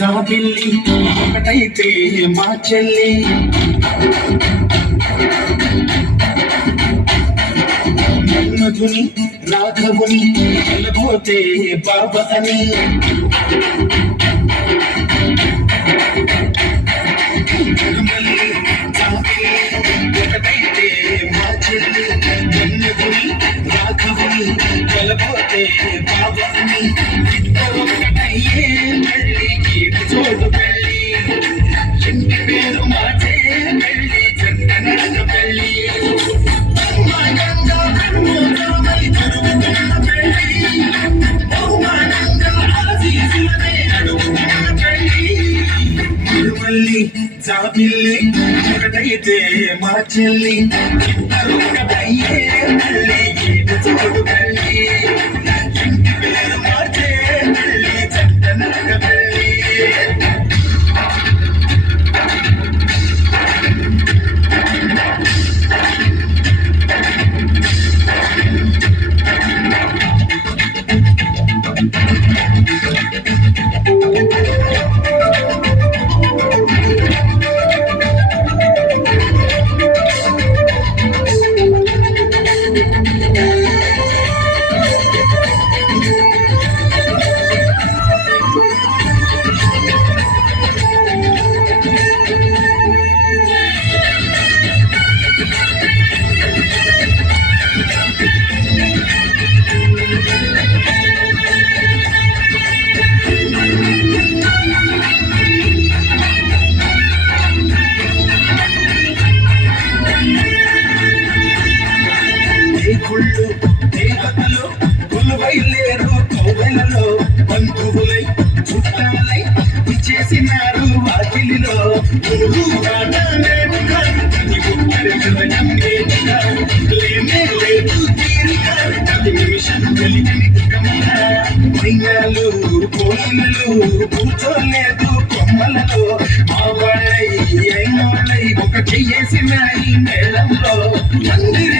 నా పిల్లి ఒకటైతే మా చెల్లి. రాఘవుని వెళ్ళబోతే బాబా అని. జాబిల్లి ఒకటైతే మా చెల్లి. ఇద్దరు ఒకటయ్యే మళ్ళీ దేవుళ్ళు దేవతలు కొలువై లేరు కౌవెలలో. బంధువులై చుట్టాలై చేసినారు వాకిలిలో. లింగాలు కోయిలు కూర్చోలేదు కొమ్మలతో. మావాడై అయినోళ్ళై ఒక చెయ్యేసినాయి మేళంలో. మందిరి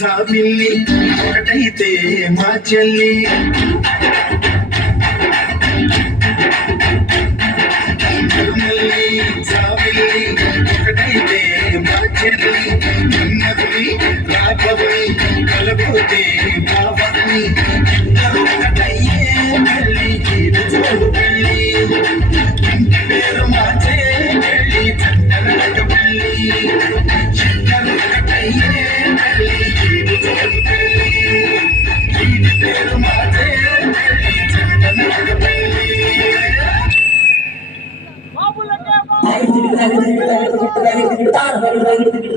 జాబిల్లి ఒకటైతే మా చెల్లి.